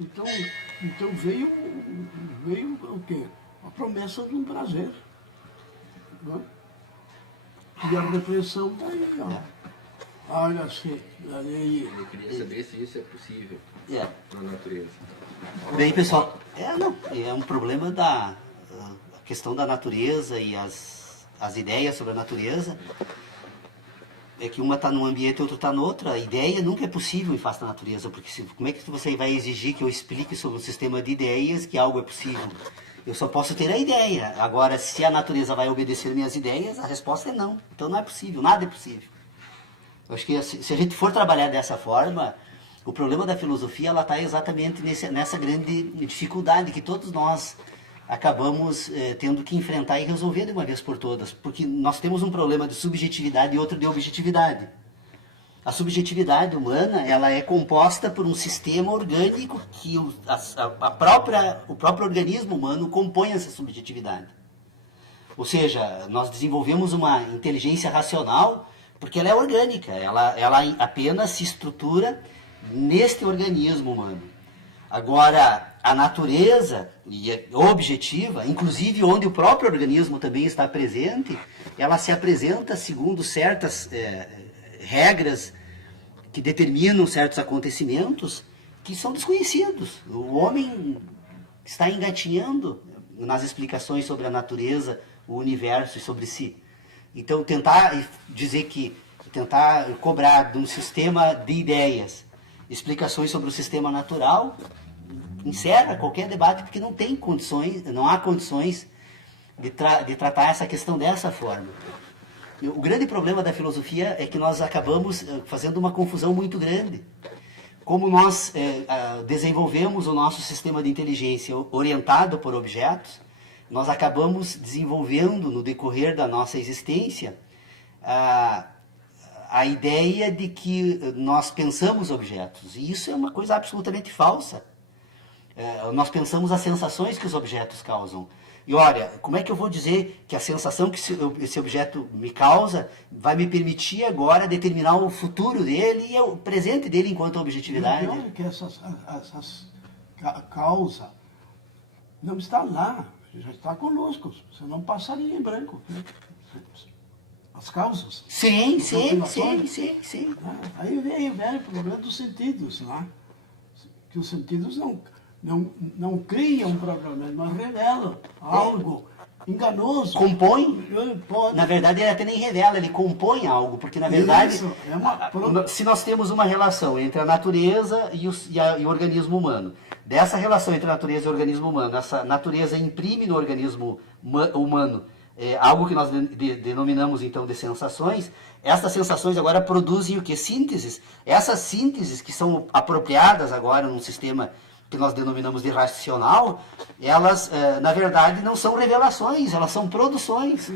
Então, então veio o quê? A promessa de um prazer. Né? E a repressão está aí, ó. Olha-se, ali. Eu queria saber se isso é possível na natureza. Bem, pessoal, é um problema da a questão da natureza e as ideias sobre a natureza. É que uma está num ambiente e outra está no outro. A ideia nunca é possível em face da natureza, porque como é que você vai exigir que eu explique sobre um sistema de ideias que algo é possível? Eu só posso ter a ideia. Agora, se a natureza vai obedecer minhas ideias, a resposta é não. Então não é possível, nada é possível. Eu acho que se a gente for trabalhar dessa forma, o problema da filosofia está exatamente nessa grande dificuldade que todos nós acabamos tendo que enfrentar e resolver de uma vez por todas. Porque nós temos um problema de subjetividade e outro de objetividade. A subjetividade humana ela é composta por um sistema orgânico que o próprio organismo humano compõe essa subjetividade. Ou seja, nós desenvolvemos uma inteligência racional porque ela é orgânica, ela apenas se estrutura neste organismo humano. Agora, a natureza e objetiva, inclusive onde o próprio organismo também está presente, ela se apresenta segundo certas regras que determinam certos acontecimentos que são desconhecidos. O homem está engatinhando nas explicações sobre a natureza, o universo e sobre si. Então, tentar cobrar de um sistema de ideias explicações sobre o sistema natural encerra qualquer debate, porque não há condições de tratar essa questão dessa forma. E o grande problema da filosofia é que nós acabamos fazendo uma confusão muito grande. Como nós desenvolvemos o nosso sistema de inteligência orientado por objetos, nós acabamos desenvolvendo no decorrer da nossa existência a ideia de que nós pensamos objetos. E isso é uma coisa absolutamente falsa. Nós pensamos as sensações que os objetos causam. E olha, como é que eu vou dizer que a sensação que esse objeto me causa vai me permitir agora determinar o futuro dele e o presente dele enquanto objetividade? Olha que essas causa não está lá, já está conosco, você não passaria em branco. As causas. Sim. Aí vem o velho problema dos sentidos, né? Que os sentidos não criam propriamente, mas revelam algo enganoso. Compõe? Na verdade, ele até nem revela, ele compõe algo, porque na verdade, se nós temos uma relação entre a natureza e o organismo humano, dessa relação entre a natureza e o organismo humano, essa natureza imprime no organismo humano algo que nós denominamos então de sensações. Essas sensações agora produzem o que? Sínteses. Essas sínteses que são apropriadas agora num sistema que nós denominamos de racional, elas na verdade não são revelações, elas são produções.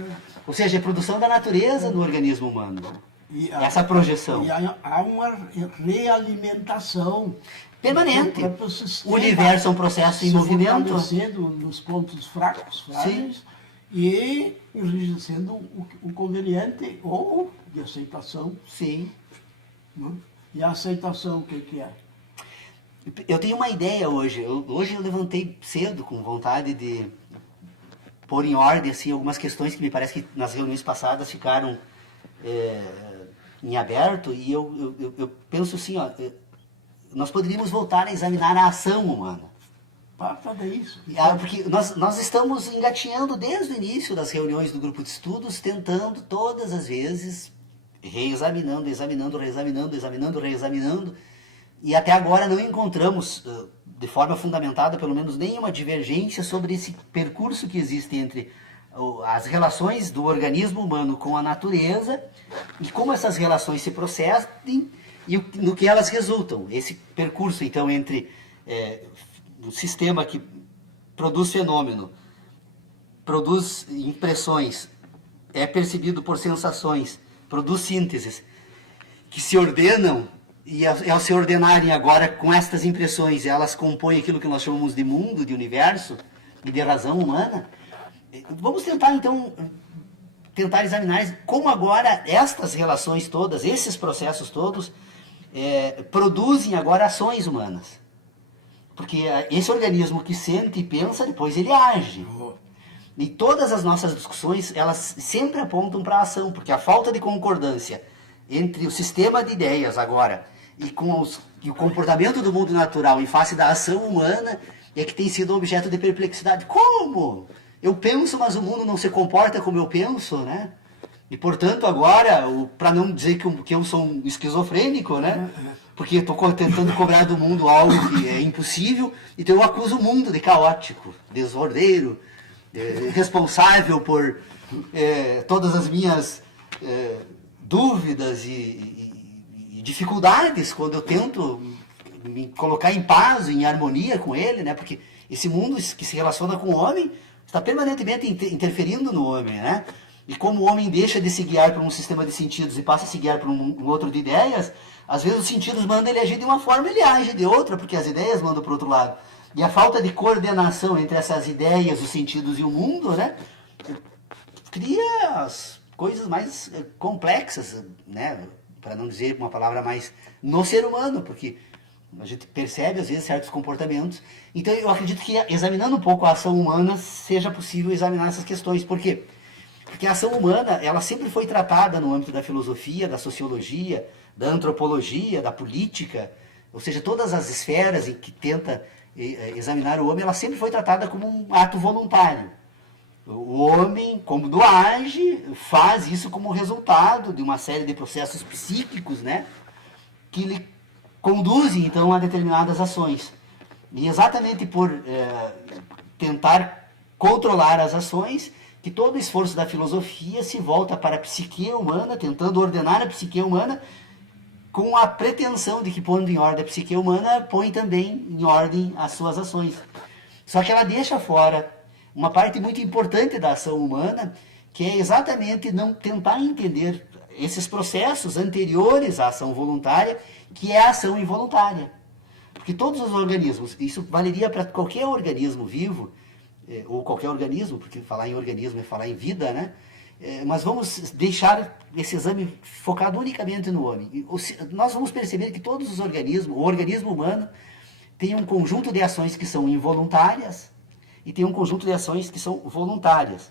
Ou seja, é produção da natureza no organismo humano. Essa projeção. E há uma realimentação permanente. O universo é um processo em movimento. Nos pontos fracos, frágeis, e enrijecendo o conveniente ou de aceitação. Sim. Né? E a aceitação, o que é? Eu tenho uma ideia hoje. Hoje eu levantei cedo com vontade de pôr em ordem assim, algumas questões que me parece que nas reuniões passadas ficaram em aberto, e eu penso assim, ó, nós poderíamos voltar a examinar a ação humana. Parta disso. Porque nós estamos engatinhando desde o início das reuniões do grupo de estudos, tentando todas as vezes, reexaminando, reexaminando, e até agora não encontramos, de forma fundamentada, pelo menos nenhuma divergência sobre esse percurso que existe entre as relações do organismo humano com a natureza e como essas relações se processam e no que elas resultam. Esse percurso, então, entre o sistema que produz fenômeno, produz impressões, é percebido por sensações, produz sínteses, que se ordenam, e ao se ordenarem agora com estas impressões, elas compõem aquilo que nós chamamos de mundo, de universo e de razão humana. Vamos tentar, então, examinar como agora estas relações todas, esses processos todos, produzem agora ações humanas. Porque esse organismo que sente e pensa, depois ele age. E todas as nossas discussões, elas sempre apontam para a ação, porque a falta de concordância entre o sistema de ideias agora e o comportamento do mundo natural em face da ação humana é que tem sido objeto de perplexidade. Como? Eu penso, mas o mundo não se comporta como eu penso, né? E, portanto, agora, para não dizer que eu sou um esquizofrênico, né? Porque estou tentando cobrar do mundo algo que é impossível, então eu acuso o mundo de caótico, desordeiro, responsável por todas as minhas dúvidas e dificuldades quando eu tento me colocar em paz, em harmonia com ele, né? Porque esse mundo que se relaciona com o homem está permanentemente interferindo no homem, né? E como o homem deixa de se guiar por um sistema de sentidos e passa a se guiar por um outro de ideias, às vezes os sentidos mandam ele agir de uma forma, ele age de outra, porque as ideias mandam para o outro lado. E a falta de coordenação entre essas ideias, os sentidos e o mundo, né, cria as coisas mais complexas, né, para não dizer uma palavra mais, no ser humano, porque a gente percebe às vezes certos comportamentos. Então eu acredito que examinando um pouco a ação humana seja possível examinar essas questões. Por quê? Porque a ação humana, ela sempre foi tratada no âmbito da filosofia, da sociologia, da antropologia, da política, ou seja, todas as esferas em que tenta examinar o homem, ela sempre foi tratada como um ato voluntário. O homem, como age, faz isso como resultado de uma série de processos psíquicos, né, que lhe conduzem, então, a determinadas ações. E exatamente por tentar controlar as ações, que todo o esforço da filosofia se volta para a psique humana, tentando ordenar a psique humana, com a pretensão de que, pondo em ordem a psique humana, põe também em ordem as suas ações. Só que ela deixa fora uma parte muito importante da ação humana, que é exatamente não tentar entender esses processos anteriores à ação voluntária, que é a ação involuntária. Porque todos os organismos, isso valeria para qualquer organismo vivo, ou qualquer organismo, porque falar em organismo é falar em vida, né? Mas vamos deixar esse exame focado unicamente no homem. Nós vamos perceber que todos os organismos, o organismo humano, tem um conjunto de ações que são involuntárias e tem um conjunto de ações que são voluntárias.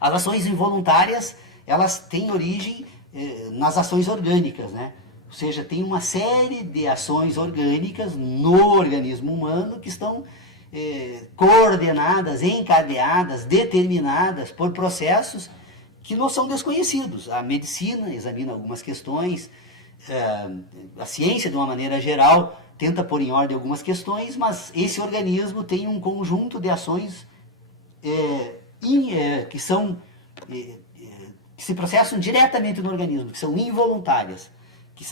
As ações involuntárias, elas têm origem nas ações orgânicas, né? Ou seja, tem uma série de ações orgânicas no organismo humano que estão coordenadas, encadeadas, determinadas por processos que não são desconhecidos. A medicina examina algumas questões, a ciência, de uma maneira geral, tenta pôr em ordem algumas questões, mas esse organismo tem um conjunto de ações que se processam diretamente no organismo, que são involuntárias.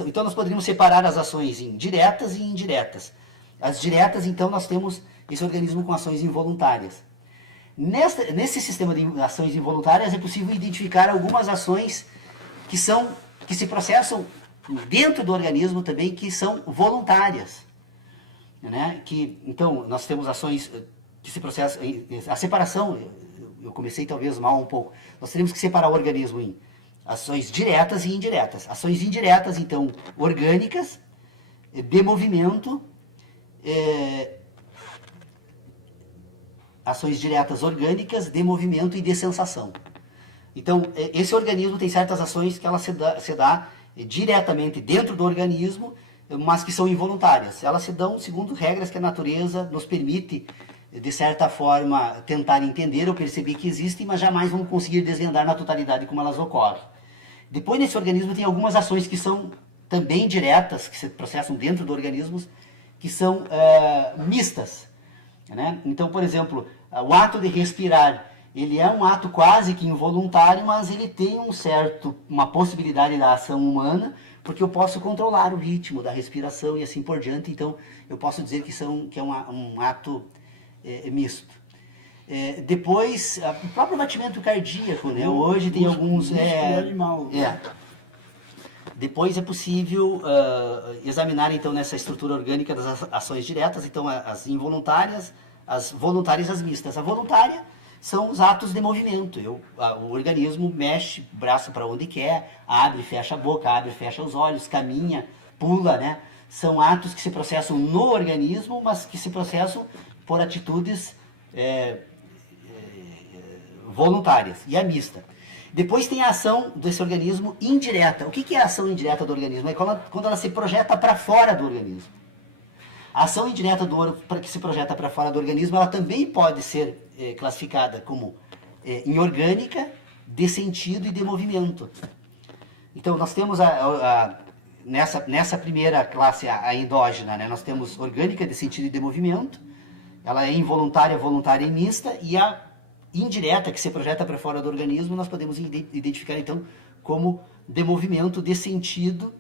Então nós poderíamos separar as ações em diretas e indiretas. As diretas, então, nós temos esse organismo com ações involuntárias. Nesse sistema de ações involuntárias é possível identificar algumas ações que se processam dentro do organismo também, que são voluntárias, né? Então, nós temos ações que se processam, a separação, eu comecei talvez mal um pouco, nós teríamos que separar o organismo em ações diretas e indiretas. Ações indiretas, então, orgânicas, de movimento, ações diretas orgânicas de movimento e de sensação. Então, esse organismo tem certas ações que ela se dá diretamente dentro do organismo, mas que são involuntárias. Elas se dão segundo regras que a natureza nos permite, de certa forma, tentar entender ou perceber que existem, mas jamais vamos conseguir desvendar na totalidade como elas ocorrem. Depois, nesse organismo, tem algumas ações que são também diretas, que se processam dentro do organismo, que são mistas, né? Então, por exemplo, o ato de respirar, ele é um ato quase que involuntário, mas ele tem uma possibilidade da ação humana, porque eu posso controlar o ritmo da respiração e assim por diante. Então, eu posso dizer que é um ato misto. Depois, o próprio batimento cardíaco, né? Hoje tem alguns... animal. Depois é possível examinar, então, nessa estrutura orgânica das ações diretas, então, as involuntárias, as voluntárias e as mistas. A voluntária são os atos de movimento. O organismo mexe o braço para onde quer, abre e fecha a boca, abre e fecha os olhos, caminha, pula, né? são atos que se processam no organismo, mas que se processam por atitudes voluntárias, e a mista. Depois tem a ação desse organismo indireta. O que é a ação indireta do organismo? É quando ela se projeta para fora do organismo. A ação indireta que se projeta para fora do organismo, ela também pode ser classificada como inorgânica, de sentido e de movimento. Então, nós temos nessa primeira classe, a endógena, né, nós temos orgânica, de sentido e de movimento. Ela é involuntária, voluntária e mista. E a indireta, que se projeta para fora do organismo, nós podemos identificar, então, como de movimento, de sentido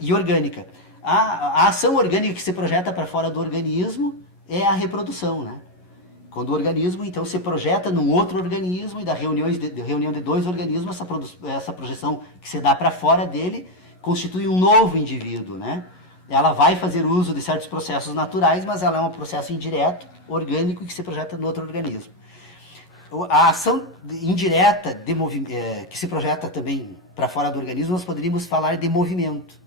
e orgânica. A ação orgânica que se projeta para fora do organismo é a reprodução, né? Quando o organismo, então, se projeta num outro organismo, e da reunião de dois organismos, essa projeção que se dá para fora dele constitui um novo indivíduo, né? Ela vai fazer uso de certos processos naturais, mas ela é um processo indireto, orgânico, que se projeta no outro organismo. A ação indireta que se projeta também para fora do organismo, nós poderíamos falar de movimento.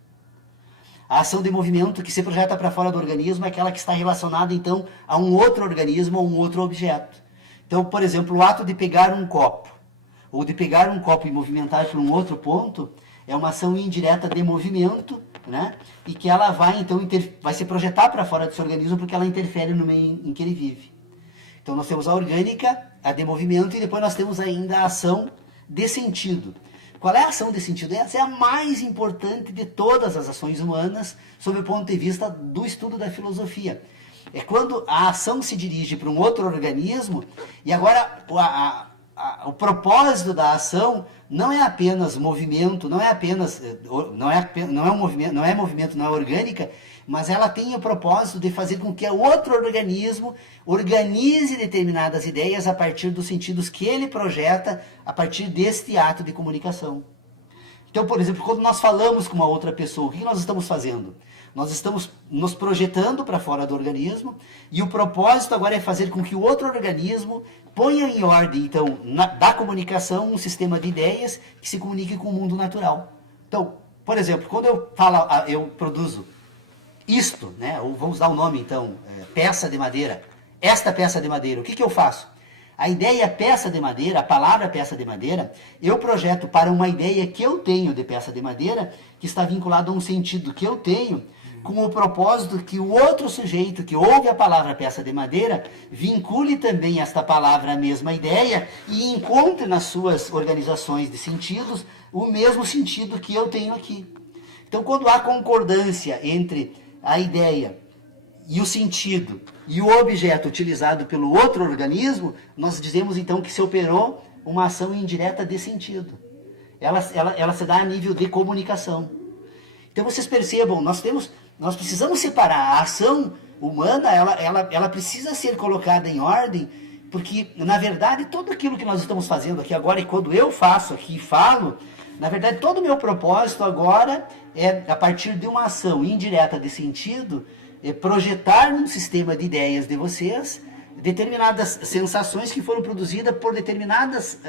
A ação de movimento que se projeta para fora do organismo é aquela que está relacionada, então, a um outro organismo ou um outro objeto. Então, por exemplo, o ato de pegar um copo, ou de pegar um copo e movimentar para um outro ponto, é uma ação indireta de movimento, né? E que ela vai, então, vai se projetar para fora desse organismo porque ela interfere no meio em que ele vive. Então, nós temos a orgânica, a de movimento, e depois nós temos ainda a ação de sentido. Qual é a ação de sentido? Essa é a mais importante de todas as ações humanas, sob o ponto de vista do estudo da filosofia. É quando a ação se dirige para um outro organismo, e agora o propósito da ação não é apenas movimento, não é movimento, não é orgânica, mas ela tem o propósito de fazer com que o outro organismo organize determinadas ideias a partir dos sentidos que ele projeta a partir deste ato de comunicação. Então, por exemplo, quando nós falamos com uma outra pessoa, o que nós estamos fazendo? Nós estamos nos projetando para fora do organismo, e o propósito agora é fazer com que o outro organismo ponha em ordem, então, da comunicação, um sistema de ideias que se comunique com o mundo natural. Então, por exemplo, quando eu produzo isto, né, ou vamos dar um nome, então, peça de madeira, esta peça de madeira, o que eu faço? A ideia peça de madeira, a palavra peça de madeira, eu projeto para uma ideia que eu tenho de peça de madeira, que está vinculado a um sentido que eu tenho, com o propósito que o outro sujeito que ouve a palavra peça de madeira vincule também esta palavra à mesma ideia e encontre nas suas organizações de sentidos o mesmo sentido que eu tenho aqui. Então, quando há concordância entre a ideia e o sentido e o objeto utilizado pelo outro organismo, nós dizemos então que se operou uma ação indireta de sentido. Ela se dá a nível de comunicação. Então vocês percebam, nós precisamos separar a ação humana, ela precisa ser colocada em ordem, porque na verdade tudo aquilo que nós estamos fazendo aqui agora, e quando eu faço aqui e falo, na verdade todo o meu propósito agora é, a partir de uma ação indireta de sentido, projetar num sistema de ideias de vocês determinadas sensações que foram produzidas por determinados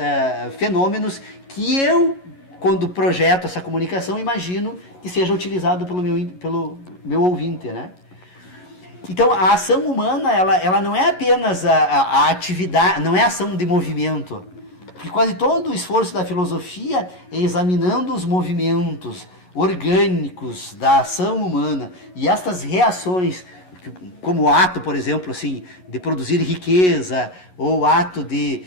fenômenos que eu, quando projeto essa comunicação, imagino que seja utilizado pelo meu ouvinte, né? Então, a ação humana, ela não é apenas a atividade, não é ação de movimento, porque quase todo o esforço da filosofia é examinando os movimentos orgânicos da ação humana, e estas reações, como o ato, por exemplo, assim, de produzir riqueza, ou o ato de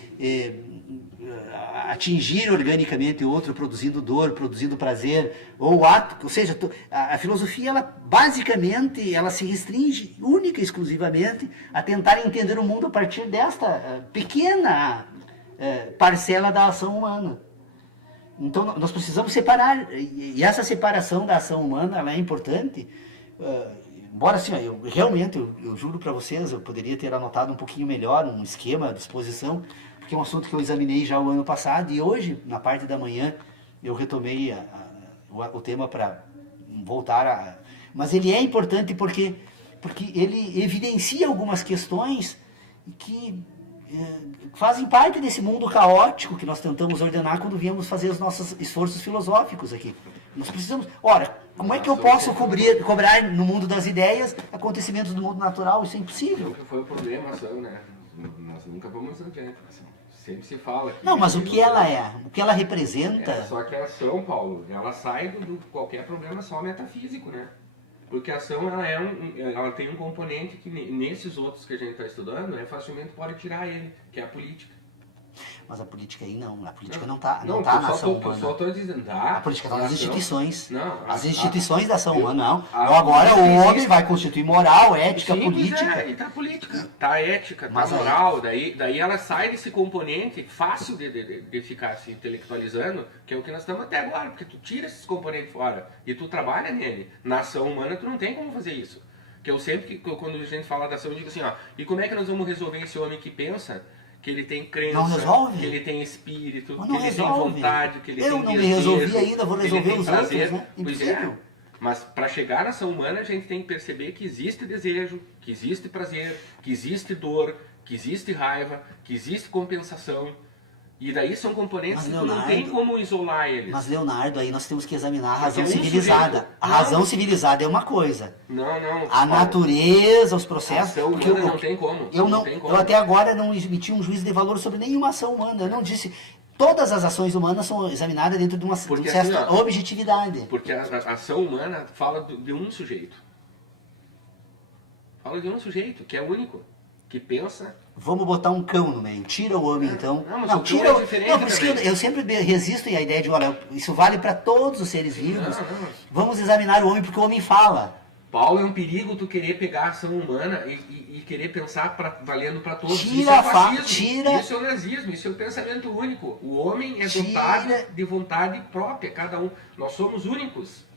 atingir organicamente o outro, produzindo dor, produzindo prazer, ou o ato, ou seja, a filosofia, ela basicamente, ela se restringe única e exclusivamente a tentar entender o mundo a partir desta pequena parcela da ação humana. Então, nós precisamos separar, e essa separação da ação humana, ela é importante, embora assim, eu juro para vocês, eu poderia ter anotado um pouquinho melhor, um esquema de exposição, porque é um assunto que eu examinei já o ano passado, e hoje, na parte da manhã, eu retomei o tema para voltar Mas ele é importante porque ele evidencia algumas questões que fazem parte desse mundo caótico que nós tentamos ordenar quando viemos fazer os nossos esforços filosóficos aqui. Nós precisamos... Ora, Como é que eu posso cobrar no mundo das ideias acontecimentos do mundo natural? Isso é impossível. Nunca foi o problema a ação, né? Nós nunca vamos adiante. Assim. Sempre se fala. Não, mas o que ela é? O que ela representa? Só que a ação, Paulo, ela sai do qualquer problema só metafísico, né? Porque a ação, ela tem um componente que nesses outros que a gente está estudando, facilmente pode tirar ele, que é a política. Mas a política aí não, a política não está não, na ação humana. Só estou dizendo, a política está nas instituições. Não, as instituições da ação humana, não. Então agora o homem vai constituir moral, ética, sim, política. E tá política, tá ética, tá moral, daí ela sai desse componente fácil de ficar se intelectualizando, que é o que nós estamos até agora, porque tu tira esses componentes fora e tu trabalha nele. Na ação humana tu não tem como fazer isso. Que eu sempre, quando a gente fala da ação, eu digo assim, e como é que nós vamos resolver esse homem que pensa, que ele tem crença, que ele tem espírito, que ele tem vontade, que ele tem desejo. Eu não me resolvi ainda, vou resolver os outros, né? Pois é. Mas para chegar na ação humana, a gente tem que perceber que existe desejo, que existe prazer, que existe dor, que existe raiva, que existe compensação. E daí são componentes que não tem como isolar eles. Mas, Leonardo, aí nós temos que examinar a razão civilizada. A razão civilizada é uma coisa. Não. A natureza, os processos... A ação humana não tem como. Eu até agora não emiti um juízo de valor sobre nenhuma ação humana. Eu não disse... Todas as ações humanas são examinadas dentro de uma certa objetividade. Porque a ação humana fala de um sujeito. Fala de um sujeito, que é único. Que pensa... Vamos botar um cão no meio. Tira o homem, então. Não, tira o diferente. Não, por isso que eu sempre resisto à ideia de, olha, isso vale para todos os seres vivos. Vamos examinar o homem porque o homem fala. Paulo, é um perigo tu querer pegar a ação humana e querer pensar valendo para todos. Isso é fascismo. Isso é o nazismo, isso é o pensamento único. O homem é dotado de vontade própria, cada um. Nós somos únicos.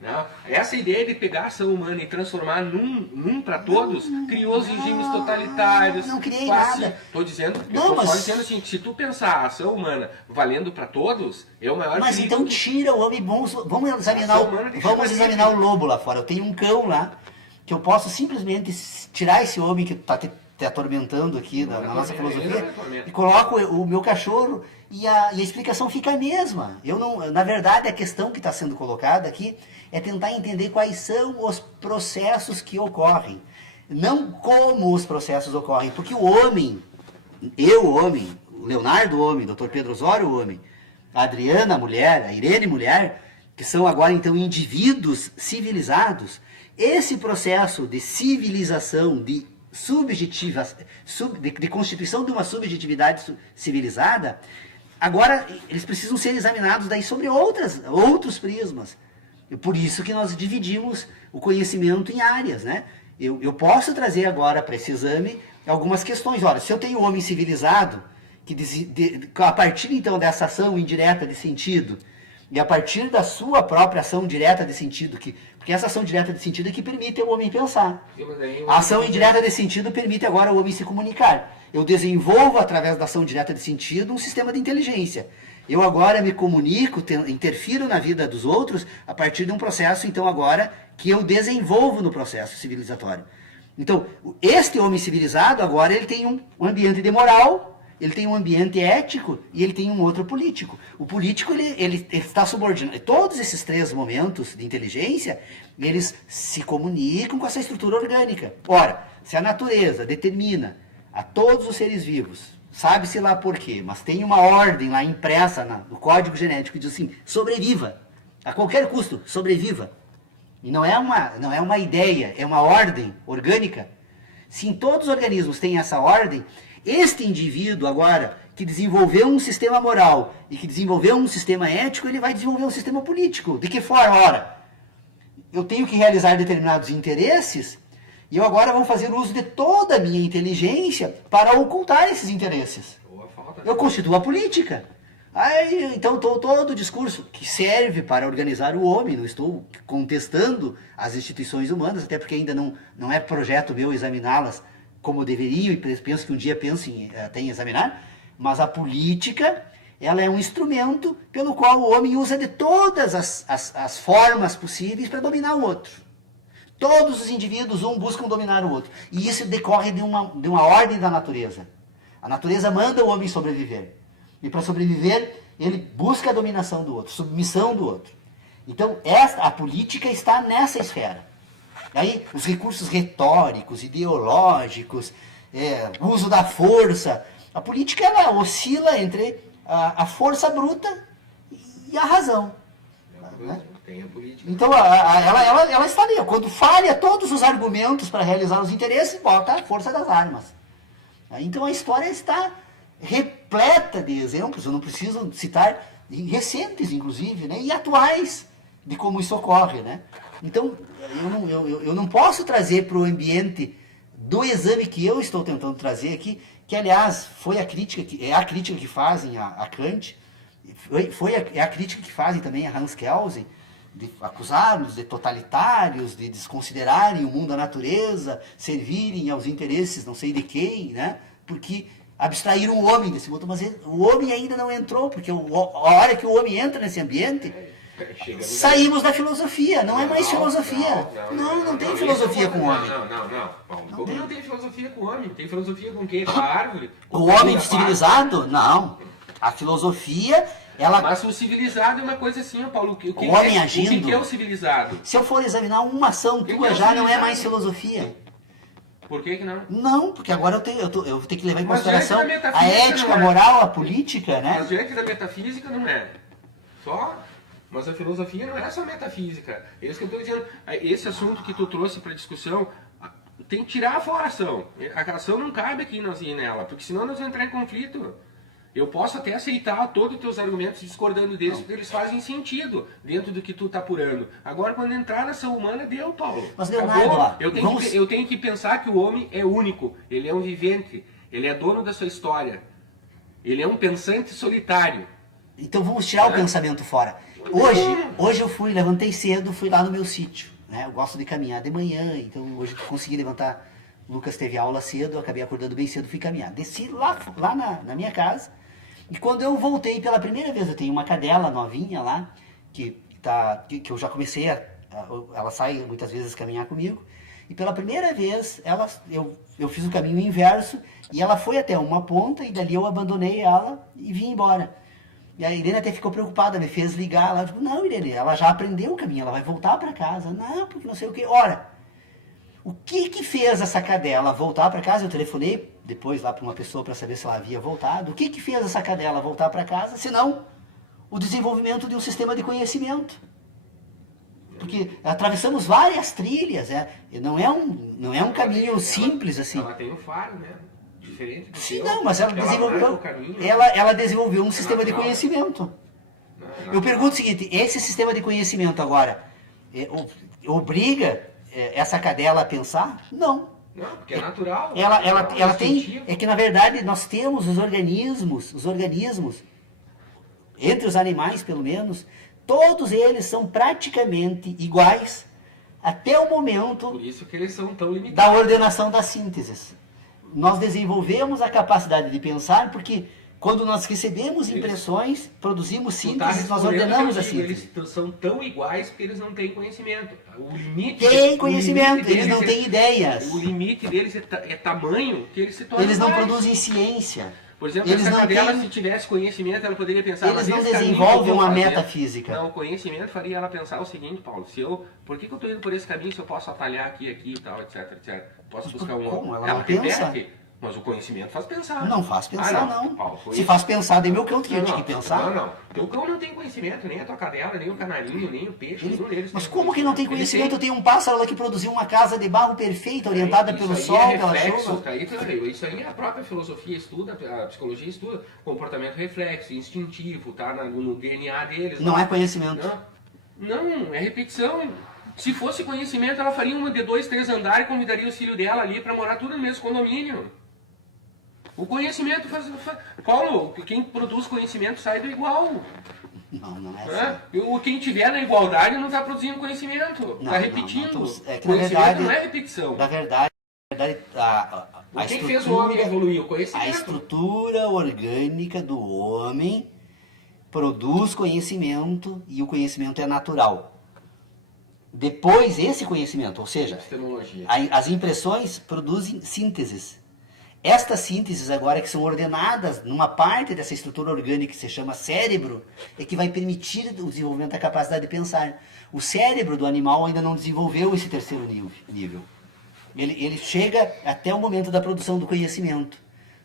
Não. Essa ideia de pegar a ação humana e transformar num para todos, criou os regimes totalitários. Não criei nada. Estou dizendo, só dizendo assim, se tu pensar a ação humana valendo para todos, é o maior Mas perigo. Então tira o homem, vamos examinar o lobo lá fora. Eu tenho um cão lá, que eu posso simplesmente tirar esse homem que está te atormentando aqui na nossa filosofia, e coloco o meu cachorro e a explicação fica a mesma. Na verdade, a questão que está sendo colocada aqui é tentar entender quais são os processos que ocorrem. Não como os processos ocorrem, porque o homem, o homem, o Leonardo, o homem, o Dr. Pedro Osório, o homem, a Adriana, a mulher, a Irene, mulher, que são agora então indivíduos civilizados, esse processo de civilização, de constituição de uma subjetividade civilizada, agora eles precisam ser examinados daí sobre outros prismas. E por isso que nós dividimos o conhecimento em áreas, né? Eu posso trazer agora para esse exame algumas questões. Olha, se eu tenho um homem civilizado, a partir então dessa ação indireta de sentido, e a partir da sua própria ação direta de sentido, porque essa ação direta de sentido é que permite o homem pensar. A ação indireta de sentido permite agora o homem se comunicar. Eu desenvolvo, através da ação direta de sentido, um sistema de inteligência. Eu agora me comunico, interfiro na vida dos outros a partir de um processo, então, agora, que eu desenvolvo no processo civilizatório. Então, este homem civilizado, agora, ele tem um ambiente de moral, ele tem um ambiente ético e ele tem um outro político. O político, ele está subordinado. Todos esses três momentos de inteligência, eles se comunicam com essa estrutura orgânica. Ora, se a natureza determina a todos os seres vivos, sabe-se lá por quê, mas tem uma ordem lá impressa no código genético que diz assim, sobreviva, a qualquer custo, sobreviva. E não é uma ideia, é uma ordem orgânica. Se em todos os organismos tem essa ordem, este indivíduo agora, que desenvolveu um sistema moral e que desenvolveu um sistema ético, ele vai desenvolver um sistema político. De que forma? Ora, eu tenho que realizar determinados interesses e eu agora vou fazer uso de toda a minha inteligência para ocultar esses interesses. Eu constituo a política. Aí, então, todo o discurso que serve para organizar o homem, não estou contestando as instituições humanas, até porque ainda não é projeto meu examiná-las como deveriam, e penso que um dia pensem até em examinar, mas a política, ela é um instrumento pelo qual o homem usa de todas as formas possíveis para dominar o outro. Todos os indivíduos, buscam dominar o outro. E isso decorre de uma ordem da natureza. A natureza manda o homem sobreviver. E para sobreviver, ele busca a dominação do outro, submissão do outro. Então, a política está nessa esfera. Aí, os recursos retóricos, ideológicos, o uso da força. A política, ela oscila entre a força bruta e a razão. Né? Tem a política. Então, ela está ali. Quando falha todos os argumentos para realizar os interesses, bota a força das armas. Então, a história está repleta de exemplos, eu não preciso citar, recentes, inclusive, né? E atuais, de como isso ocorre. Né? Então, eu não posso trazer para o ambiente do exame que eu estou tentando trazer aqui, que, aliás, foi a crítica é a crítica que fazem a Kant, é a crítica que fazem também a Hans Kelsen, de acusá-los de totalitários, de desconsiderarem o mundo da natureza, servirem aos interesses não sei de quem, né? Porque abstraíram o homem desse mundo, mas o homem ainda não entrou, porque a hora que o homem entra nesse ambiente, saímos da filosofia, não é mais filosofia. Não tem filosofia com o homem. Como não tem filosofia com o homem? Tem filosofia com quem? Com a árvore? O homem civilizado? Não. A filosofia, ela... Mas o civilizado é uma coisa assim, Paulo. O homem agindo... O que é o civilizado? Se eu for examinar uma ação tua, já não é mais filosofia. Por que não? Não, porque agora eu tenho que levar em Mas consideração diante da a ética, a moral, a política, né? Mas diante da metafísica não é. Só... Mas a filosofia não é só metafísica. É isso que eu estou dizendo. Esse assunto que tu trouxe para discussão, tem que tirar fora a ação. A ação não cabe aqui nós ir nela, porque senão nós vamos entrar em conflito. Eu posso até aceitar todos os teus argumentos discordando deles, porque eles fazem sentido dentro do que tu está apurando. Agora, quando entrar na ação humana, deu, Paulo. Mas, Leonardo, eu tenho que pensar que o homem é único, ele é um vivente, ele é dono da sua história. Ele é um pensante solitário. Então vamos tirar o pensamento fora. Hoje eu levantei cedo, fui lá no meu sítio. Né? Eu gosto de caminhar de manhã, então hoje eu consegui levantar. O Lucas teve aula cedo, eu acabei acordando bem cedo, fui caminhar. Desci lá na minha casa, e quando eu voltei pela primeira vez, eu tenho uma cadela novinha lá, que eu já comecei ela sai muitas vezes caminhar comigo, e pela primeira vez eu fiz o caminho inverso, e ela foi até uma ponta, e dali eu abandonei ela e vim embora. E a Irene até ficou preocupada, me fez ligar. Ela disse, não, Irene, ela já aprendeu o caminho, ela vai voltar para casa. Não, porque não sei o quê. Ora, o que fez essa cadela voltar para casa? Eu telefonei depois lá para uma pessoa para saber se ela havia voltado. O que fez essa cadela voltar para casa, senão o desenvolvimento de um sistema de conhecimento? Porque atravessamos várias trilhas, não é um caminho simples assim. Ela tem um faro, né? Diferente do Sim, não, mas ela desenvolveu um sistema de conhecimento. Eu pergunto o seguinte, esse sistema de conhecimento agora obriga essa cadela a pensar? Não. Não, porque é natural. Ela tem, é que na verdade nós temos os organismos, entre os animais pelo menos, todos eles são praticamente iguais até o momento Por isso que eles são tão limitados. da ordenação das sínteses. Nós desenvolvemos a capacidade de pensar porque quando nós recebemos impressões, produzimos sínteses, nós ordenamos a síntese. Eles são tão iguais porque eles não têm conhecimento. O limite tem conhecimento, eles não têm ideias. O limite deles é tamanho que eles se tornam Eles não iguais. produzem ciência. Por exemplo, Eles essa não cadela, têm- se tivesse conhecimento, ela poderia pensar... Eles mas não esse caminho desenvolvem que eu vou uma fazer- metafísica. Não, o conhecimento faria ela pensar o seguinte, Paulo, por que eu estou indo por esse caminho se eu posso atalhar aqui e tal, etc. Posso buscar um... como? Ela não pensa? Mas o conhecimento faz pensar. Não faz pensar, não. Paulo, foi Se isso. faz pensar, de meu cão que tinha que pensar. Não. Teu cão não tem conhecimento, nem a tua cadela, nem o canarinho, nem o peixe, nenhum deles. Mas tem como que não tem Ele conhecimento? Eu tenho um pássaro lá que produziu uma casa de barro perfeita, orientada pelo sol, pela chuva. Isso aí a própria filosofia estuda, a psicologia estuda, comportamento reflexo, instintivo, tá no DNA deles. Não lá. é conhecimento. Não, é repetição. Se fosse conhecimento, ela faria uma de 2, 3 andares e convidaria os filhos dela ali para morar tudo no mesmo condomínio. O conhecimento faz... Paulo, quem produz conhecimento sai do igual. Não é assim. Quem tiver na igualdade não está produzindo conhecimento. Está repetindo. É que, na conhecimento verdade, não é repetição. Na verdade Quem fez o homem evoluir? O a conhecimento. estrutura orgânica do homem produz conhecimento e o conhecimento é natural. Depois, esse conhecimento, ou seja, Epistemologia. as impressões produzem sínteses. Estas sínteses agora que são ordenadas numa parte dessa estrutura orgânica que se chama cérebro, é que vai permitir o desenvolvimento da capacidade de pensar. O cérebro do animal ainda não desenvolveu esse terceiro nível. Ele chega até o momento da produção do conhecimento.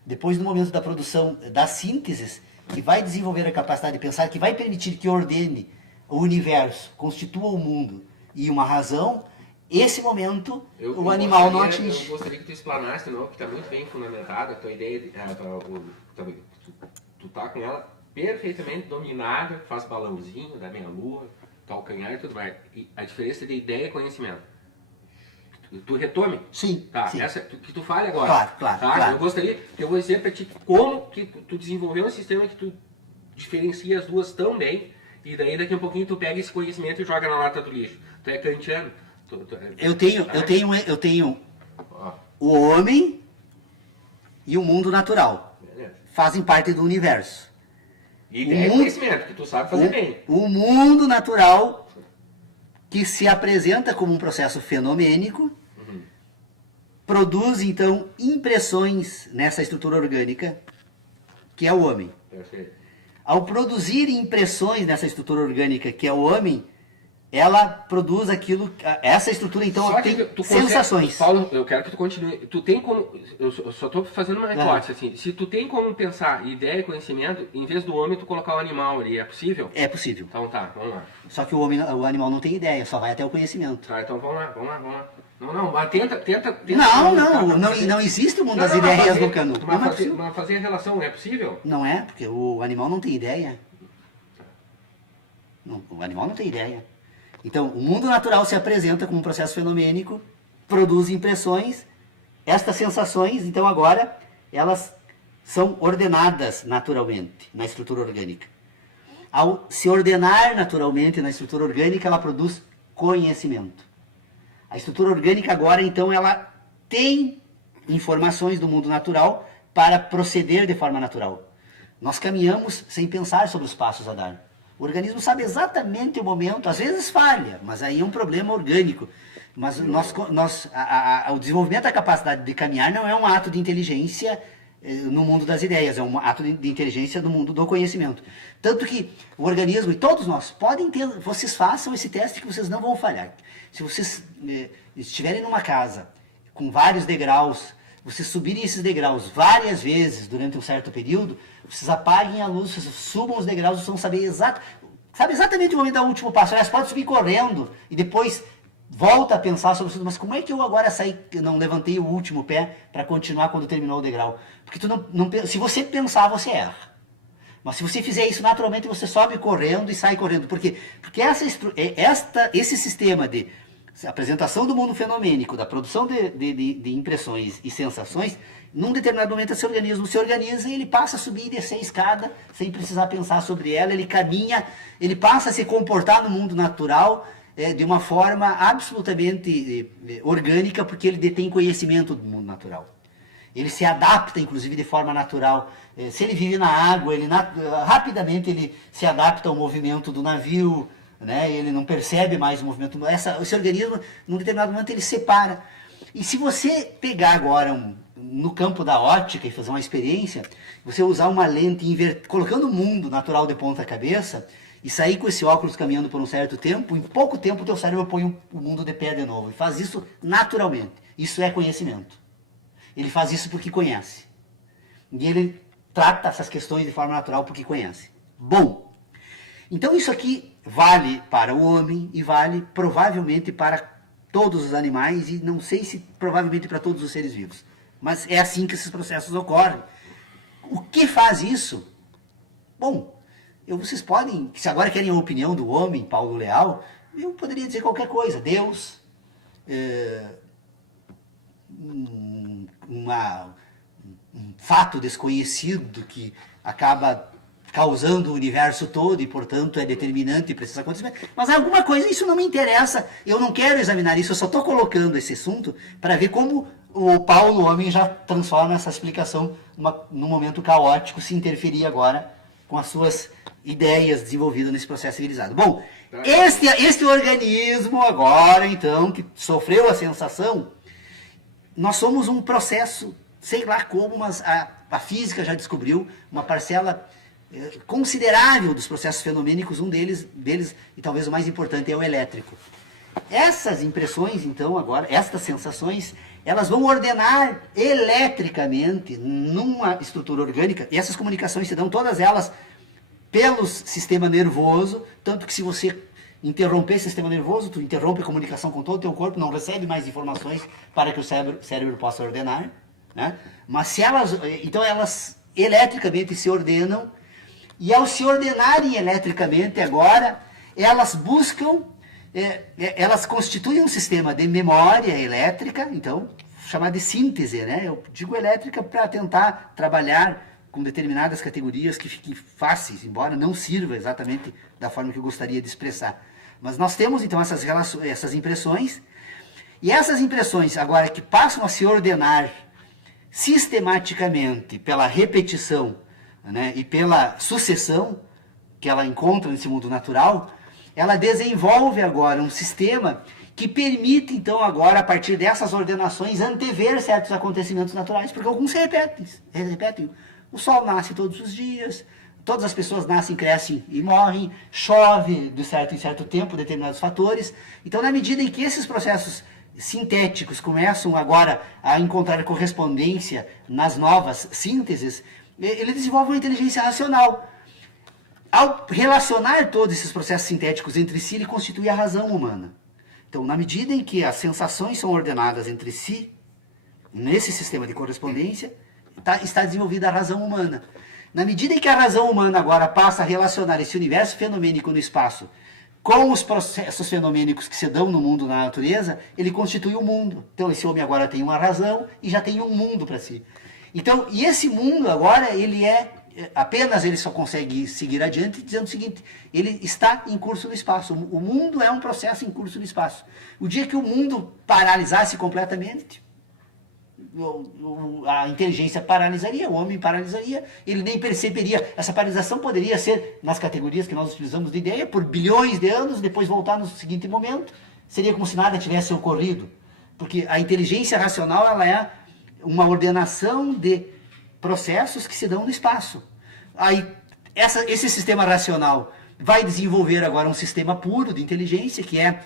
Depois do momento da produção das sínteses, que vai desenvolver a capacidade de pensar, que vai permitir que ordene o universo, constitua o mundo e uma razão, esse momento o animal não atinge. Eu gostaria que tu explanasse, não, que está muito bem fundamentada a tua ideia, tu tá com ela perfeitamente dominada, faz balãozinho da meia-lua, calcanhar e tudo mais. E a diferença de ideia e conhecimento. Tu retome? Sim. Tá, sim. essa, que tu fale agora. Claro. Eu gostaria que eu vou dizer para ti como que tu desenvolveu um sistema que tu diferencia as duas tão bem, e daí daqui a um pouquinho tu pega esse conhecimento e joga na lata do lixo. Tu é kantiano. Eu tenho o homem e o mundo natural. Beleza. Fazem parte do universo. Ideia e conhecimento, que tu sabe fazer bem. O mundo natural, que se apresenta como um processo fenomênico, produz então impressões nessa estrutura orgânica, que é o homem. Perfeito. Ao produzir impressões nessa estrutura orgânica, que é o homem, ela produz aquilo, essa estrutura então Só tem que tu sensações. Paulo, eu quero que tu continue. Tu tem como, eu só estou fazendo uma recorte, assim, se tu tem como pensar ideia e conhecimento, em vez do homem tu colocar o animal ali, é possível? É possível. Então tá, vamos lá. Só que o animal não tem ideia, só vai até o conhecimento. Tá, então vamos lá. Não, mas tenta. Não existe o mundo das ideias no cano. Mas fazer a relação é possível? Não é, porque o animal não tem ideia. Não, o animal não tem ideia. Então, o mundo natural se apresenta como um processo fenomênico, produz impressões, estas sensações, então agora, elas são ordenadas naturalmente na estrutura orgânica. Ao se ordenar naturalmente na estrutura orgânica, ela produz conhecimento. A estrutura orgânica agora, então, ela tem informações do mundo natural para proceder de forma natural. Nós caminhamos sem pensar sobre os passos a dar. O organismo sabe exatamente o momento, às vezes falha, mas aí é um problema orgânico. Mas o desenvolvimento da capacidade de caminhar não é um ato de inteligência no mundo das ideias, é um ato de inteligência no mundo do conhecimento. Tanto que o organismo, e todos nós, podem ter, vocês façam esse teste que vocês não vão falhar. Se vocês estiverem numa casa com vários degraus, vocês subirem esses degraus várias vezes durante um certo período, vocês apaguem a luz, vocês subam os degraus, vocês vão saber exatamente o momento do último passo. Aliás, pode subir correndo e depois volta a pensar sobre isso. Mas como é que eu agora não levantei o último pé para continuar quando terminou o degrau? Porque se você pensar, você erra. Mas se você fizer isso naturalmente, você sobe correndo e sai correndo. Por quê? Porque esse sistema de apresentação do mundo fenomênico, da produção de impressões e sensações, num determinado momento esse organismo se organiza e ele passa a subir e descer a escada sem precisar pensar sobre ela, ele caminha, ele passa a se comportar no mundo natural de uma forma absolutamente orgânica, porque ele detém conhecimento do mundo natural. Ele se adapta, inclusive, de forma natural. Se ele vive na água, rapidamente ele se adapta ao movimento do navio, né? Ele não percebe mais o movimento. Esse organismo, num determinado momento, ele separa. E se você pegar agora no campo da óptica e fazer uma experiência, você usar uma lente, colocando o mundo natural de ponta cabeça, e sair com esse óculos caminhando por um certo tempo, em pouco tempo o teu cérebro põe o mundo de pé de novo. E faz isso naturalmente. Isso é conhecimento. Ele faz isso porque conhece. E ele trata essas questões de forma natural porque conhece. Bom, então isso aqui vale para o homem e vale provavelmente para todos os animais e não sei se provavelmente para todos os seres vivos. Mas é assim que esses processos ocorrem. O que faz isso? Bom, vocês podem, se agora querem a opinião do homem, Paulo Leal, eu poderia dizer qualquer coisa. Deus, um fato desconhecido que acaba causando o universo todo e, portanto, é determinante para esses acontecimentos. Mas alguma coisa, isso não me interessa, eu não quero examinar isso, eu só estou colocando esse assunto para ver como o Paulo, o homem, já transforma essa explicação num momento caótico, se interferir agora com as suas ideias desenvolvidas nesse processo civilizado. Bom, este organismo agora, então, que sofreu a sensação, nós somos um processo sei lá como, mas a física já descobriu uma parcela considerável dos processos fenomênicos, um deles, e talvez o mais importante, é o elétrico. Essas impressões, então, agora, estas sensações, elas vão ordenar eletricamente numa estrutura orgânica, e essas comunicações se dão todas elas pelo sistema nervoso, tanto que se você interromper o sistema nervoso, tu interrompe a comunicação com todo o teu corpo, não recebe mais informações para que o cérebro possa ordenar, né? Mas se elas, então elas eletricamente se ordenam, e ao se ordenarem eletricamente agora, elas buscam, elas constituem um sistema de memória elétrica, então, chamado de síntese, né? Eu digo elétrica para tentar trabalhar com determinadas categorias que fiquem fáceis, embora não sirva exatamente da forma que eu gostaria de expressar. Mas nós temos então essas impressões, e essas impressões agora que passam a se ordenar sistematicamente pela repetição, né, e pela sucessão que ela encontra nesse mundo natural, ela desenvolve agora um sistema que permite então agora, a partir dessas ordenações, antever certos acontecimentos naturais, porque alguns se repetem. O sol nasce todos os dias, todas as pessoas nascem, crescem e morrem, chove de certo em certo tempo, determinados fatores. Então, na medida em que esses processos sintéticos começam agora a encontrar correspondência nas novas sínteses, ele desenvolve uma inteligência racional. Ao relacionar todos esses processos sintéticos entre si, ele constitui a razão humana. Então, na medida em que as sensações são ordenadas entre si, nesse sistema de correspondência, está desenvolvida a razão humana. Na medida em que a razão humana agora passa a relacionar esse universo fenomênico no espaço com os processos fenomênicos que se dão no mundo, na natureza, ele constitui um mundo. Então, esse homem agora tem uma razão e já tem um mundo para si. Então, e esse mundo agora, apenas ele só consegue seguir adiante dizendo o seguinte: ele está em curso no espaço. O mundo é um processo em curso no espaço. O dia que o mundo paralisasse completamente, a inteligência paralisaria, o homem paralisaria, ele nem perceberia. Essa paralisação poderia ser, nas categorias que nós utilizamos de ideia, por bilhões de anos, depois voltar no seguinte momento, seria como se nada tivesse ocorrido. Porque a inteligência racional, ela é uma ordenação de processos que se dão no espaço. Aí, esse sistema racional vai desenvolver agora um sistema puro de inteligência, que é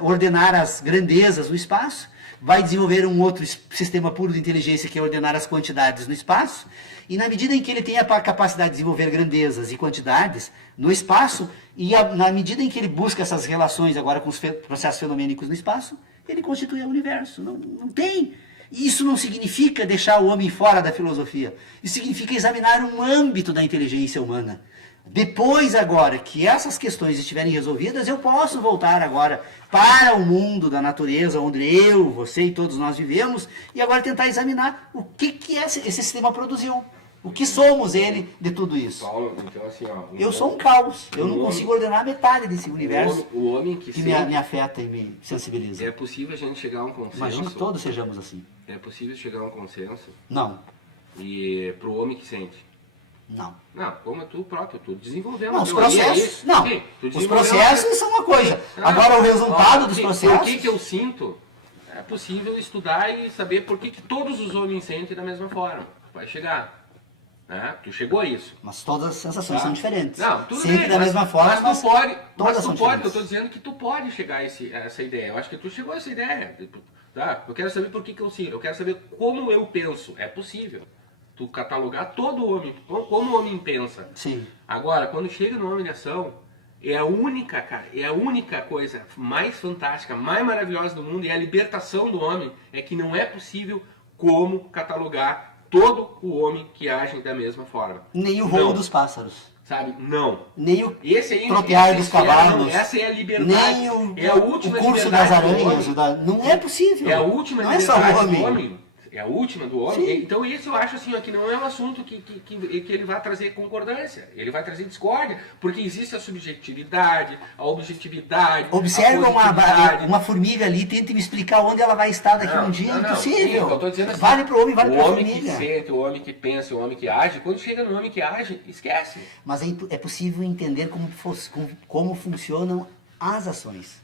ordenar as grandezas do espaço, vai desenvolver um outro sistema puro de inteligência, que é ordenar as quantidades no espaço, e na medida em que ele tem a capacidade de desenvolver grandezas e quantidades no espaço, e na medida em que ele busca essas relações agora com os processos fenomênicos no espaço, ele constitui o universo. Não tem. Isso não significa deixar o homem fora da filosofia. Isso significa examinar um âmbito da inteligência humana. Depois agora que essas questões estiverem resolvidas, eu posso voltar agora para o mundo da natureza, onde eu, você e todos nós vivemos, e agora tentar examinar o que esse sistema produziu. O que somos ele de tudo isso? Paulo, então assim, ó, eu sou um caos. Eu não consigo ordenar metade desse universo o homem que me afeta e me sensibiliza. É possível a gente chegar a um consenso? Imagino que todos sejamos assim. É possível chegar a um consenso? Não. E pro homem que sente? Não. Não, como tu próprio, tu desenvolvendo. Não, os processos, não. Sim, os processos são uma coisa. Agora, o resultado dos processos... O que eu sinto, é possível estudar e saber por que todos os homens sentem da mesma forma. Vai chegar. Né? Tu chegou a isso. Mas todas as sensações são diferentes. Não, tudo sempre bem, da mesma forma, mas tu pode. Todas mas são tu pode, diferentes. eu estou dizendo que tu pode chegar a essa ideia. Eu acho que tu chegou a essa ideia. Tá? Eu quero saber por que eu sinto. Eu quero saber como eu penso. É possível. Tu catalogar todo o homem, como o homem pensa. Sim. Agora, quando chega no homem de ação, é a única coisa mais fantástica, mais maravilhosa do mundo, e a libertação do homem é que não é possível como catalogar todo o homem que age da mesma forma. Nem o voo dos pássaros. Sabe? Não. Nem o Esse aí, trotear dos cavalos. Essa é a liberdade. Nem a última o curso liberdade das aranhas. do Não é possível. É a última não liberdade é só do homem. É a última do homem. Sim. Então isso eu acho assim, ó, que não é um assunto que ele vai trazer concordância. Ele vai trazer discórdia. Porque existe a subjetividade, a objetividade. Observa a uma formiga ali, tente me explicar onde ela vai estar daqui a um dia. Impossível. Sim, eu tô dizendo assim, vale para o homem, vale para a formiga. O homem que sente, o homem que pensa, o homem que age, quando chega no homem que age, esquece. Mas é possível entender como funcionam as ações.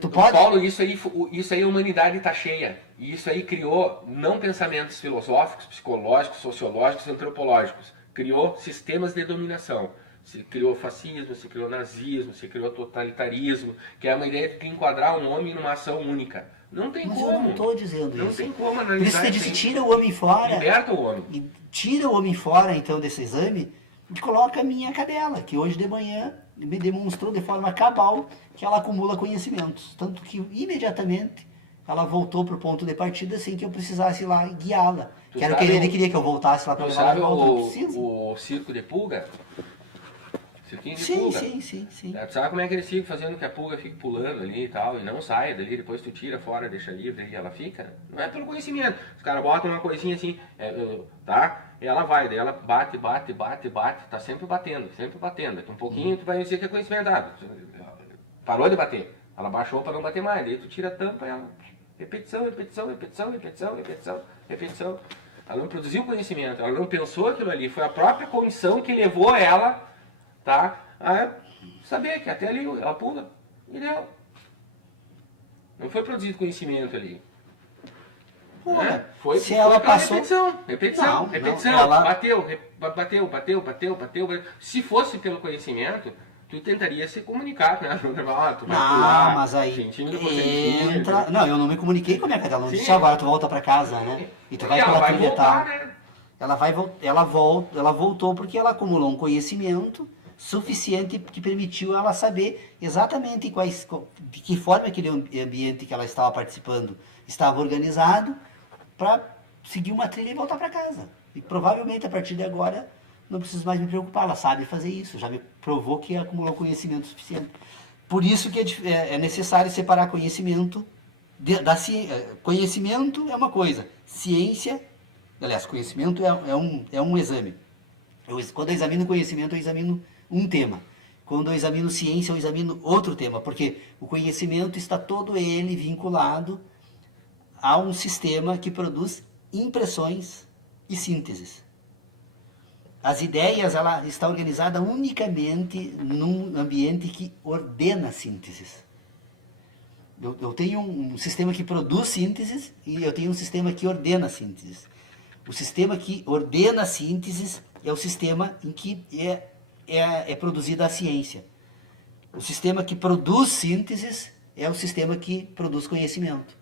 Tu pode... Paulo, isso aí a humanidade está cheia. E isso aí criou não pensamentos filosóficos, psicológicos, sociológicos, antropológicos. Criou sistemas de dominação. Se criou fascismo, se criou nazismo, se criou totalitarismo, que é uma ideia de enquadrar um homem numa ação única. Não tem Mas como. eu não estou dizendo não isso. tem como analisar. Por isso que eu disse, tira o homem fora. Liberta o homem. E tira o homem fora, então, desse exame e coloca a minha cadela, que hoje de manhã me demonstrou de forma cabal que ela acumula conhecimentos. Tanto que, imediatamente, ela voltou para o ponto de partida sem que eu precisasse ir lá guiá-la. Que era o que ele queria que eu voltasse lá para levar ela de volta. Não precisa. O circo de pulga? Cirquinho de Sim, pulga. sim. Tu sabe como é que eles ficam fazendo que a pulga fique pulando ali e tal, e não saia dali, depois tu tira fora, deixa livre e ela fica? Não é pelo conhecimento. Os caras botam uma coisinha assim, tá? E ela vai, daí ela bate, tá sempre batendo. Daqui um pouquinho tu vai dizer que é conhecimento. Parou de bater. Ela baixou para não bater mais, daí tu tira a tampa e ela... Repetição. Ela não produziu conhecimento, ela não pensou aquilo ali, foi a própria comissão que levou ela, tá, a saber que até ali ela pula e deu. Não foi produzido conhecimento ali. Foi, se ela pela passou... repetição. Não, ela... Bateu. Se fosse pelo conhecimento, tu tentaria se comunicar, né? Tu vai não, pular, mas aí centímetro por entra... centímetro. Não, eu não me comuniquei com a minha cadela, não disse agora tu volta pra casa, né? E tu vai ela pela vai trilha voltar, tal. né? Ela voltou porque ela acumulou um conhecimento suficiente que permitiu ela saber exatamente de que forma aquele ambiente que ela estava participando estava organizado para seguir uma trilha e voltar para casa. E provavelmente a partir de agora não preciso mais me preocupar, ela sabe fazer isso, já me provou que acumulou conhecimento suficiente. Por isso que é necessário separar conhecimento da ciência. Conhecimento é uma coisa, ciência, aliás, conhecimento é um exame. Quando eu examino conhecimento, eu examino um tema. Quando eu examino ciência, eu examino outro tema, porque o conhecimento está todo ele vinculado a um sistema que produz impressões e sínteses. As ideias, ela está organizada unicamente num ambiente que ordena sínteses. Eu tenho um sistema que produz sínteses e eu tenho um sistema que ordena sínteses. O sistema que ordena sínteses é o sistema em que é produzida a ciência. O sistema que produz sínteses é o sistema que produz conhecimento.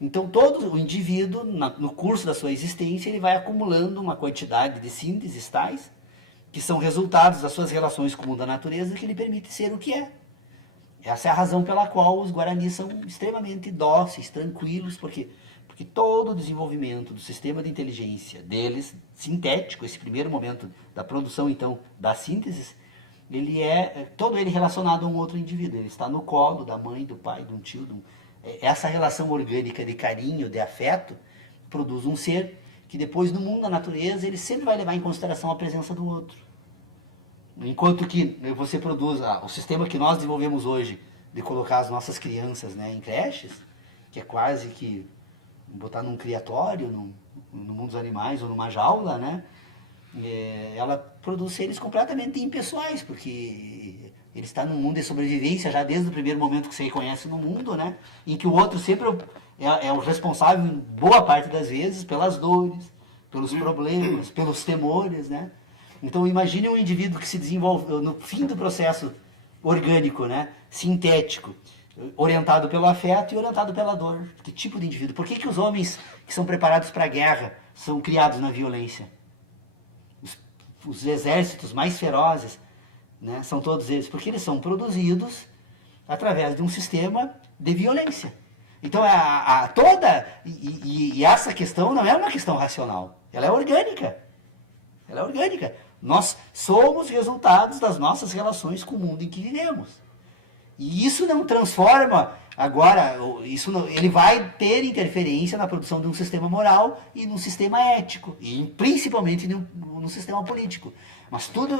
Então, todo o indivíduo, no curso da sua existência, ele vai acumulando uma quantidade de sínteses tais, que são resultados das suas relações com o mundo da natureza, que lhe permite ser o que é. Essa é a razão pela qual os guaranis são extremamente dóceis, tranquilos, porque todo o desenvolvimento do sistema de inteligência deles, sintético, esse primeiro momento da produção, então, das sínteses, ele todo ele relacionado a um outro indivíduo. Ele está no colo da mãe, do pai, de um tio. Essa relação orgânica de carinho, de afeto, produz um ser que depois, no mundo da natureza, ele sempre vai levar em consideração a presença do outro. Enquanto que você produz o sistema que nós desenvolvemos hoje, de colocar as nossas crianças, né, em creches, que é quase que botar num criatório, no mundo dos animais ou numa jaula, né? Ela produz seres completamente impessoais, porque ele está num mundo de sobrevivência já desde o primeiro momento que você reconhece no mundo, né? Em que o outro sempre é o responsável, em boa parte das vezes, pelas dores, pelos problemas, pelos temores, né? Então imagine um indivíduo que se desenvolve no fim do processo orgânico, né? Sintético, orientado pelo afeto e orientado pela dor. Que tipo de indivíduo? Por que os homens que são preparados para a guerra são criados na violência? Os exércitos mais ferozes, né, são todos eles, porque eles são produzidos através de um sistema de violência. Então essa questão não é uma questão racional, ela é orgânica. Ela é orgânica. Nós somos resultados das nossas relações com o mundo em que vivemos. E isso não transforma, agora, ele vai ter interferência na produção de um sistema moral e num sistema ético, e principalmente no sistema político. Mas todos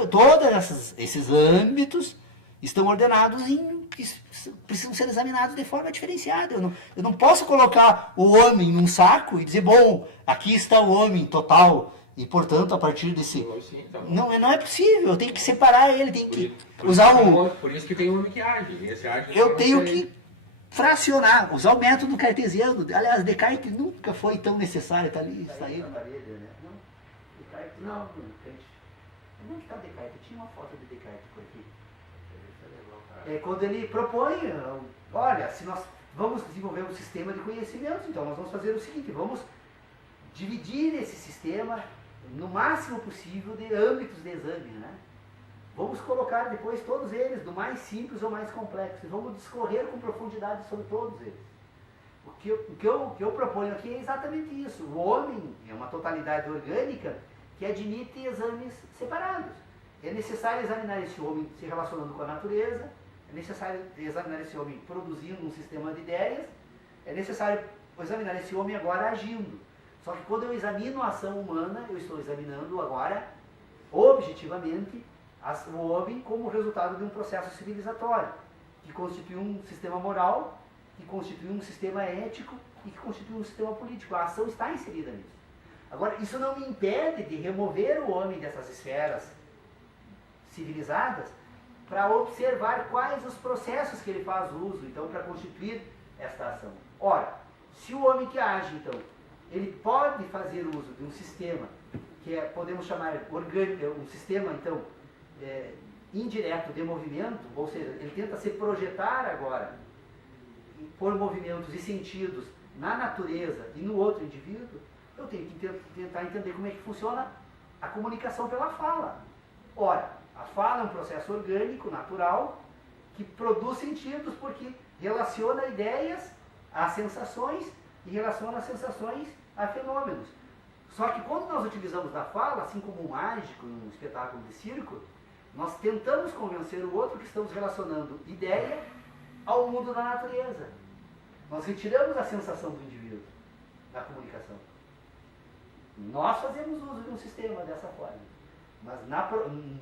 esses âmbitos estão ordenados precisam ser examinados de forma diferenciada. Eu não posso colocar o homem num saco e dizer, bom, aqui está o homem total, e portanto, a partir desse... Não é possível, eu tenho que separar ele, tenho que usar Por isso que tem um homem que age. Esse age eu tenho que fracionar, usar o método cartesiano. Aliás, Descartes nunca foi tão necessário, está ali, saindo na parede, né? Não, Descartes não. Onde está Descartes? Tinha uma foto de Descartes por aqui. É quando ele propõe, olha, se nós vamos desenvolver um sistema de conhecimentos, então nós vamos fazer o seguinte, vamos dividir esse sistema no máximo possível de âmbitos de exame, né? Vamos colocar depois todos eles, do mais simples ao mais complexo, e vamos discorrer com profundidade sobre todos eles. O que eu proponho aqui é exatamente isso. O homem é uma totalidade orgânica que admite exames separados. É necessário examinar esse homem se relacionando com a natureza, é necessário examinar esse homem produzindo um sistema de ideias, é necessário examinar esse homem agora agindo. Só que quando eu examino a ação humana, eu estou examinando agora, objetivamente, o homem como resultado de um processo civilizatório, que constitui um sistema moral, que constitui um sistema ético e que constitui um sistema político. A ação está inserida nisso. Agora, isso não me impede de remover o homem dessas esferas civilizadas para observar quais os processos que ele faz uso, então, para constituir esta ação. Ora, se o homem que age, então, ele pode fazer uso de um sistema que podemos chamar orgânico, um sistema, então, indireto de movimento, ou seja, ele tenta se projetar agora por movimentos e sentidos na natureza e no outro indivíduo, eu tenho que tentar entender como é que funciona a comunicação pela fala. Ora, a fala é um processo orgânico, natural, que produz sentidos porque relaciona ideias a sensações e relaciona as sensações a fenômenos. Só que quando nós utilizamos da fala, assim como um mágico, um espetáculo de circo, nós tentamos convencer o outro que estamos relacionando ideia ao mundo da natureza. Nós retiramos a sensação do indivíduo da comunicação. Nós fazemos uso de um sistema dessa forma. Mas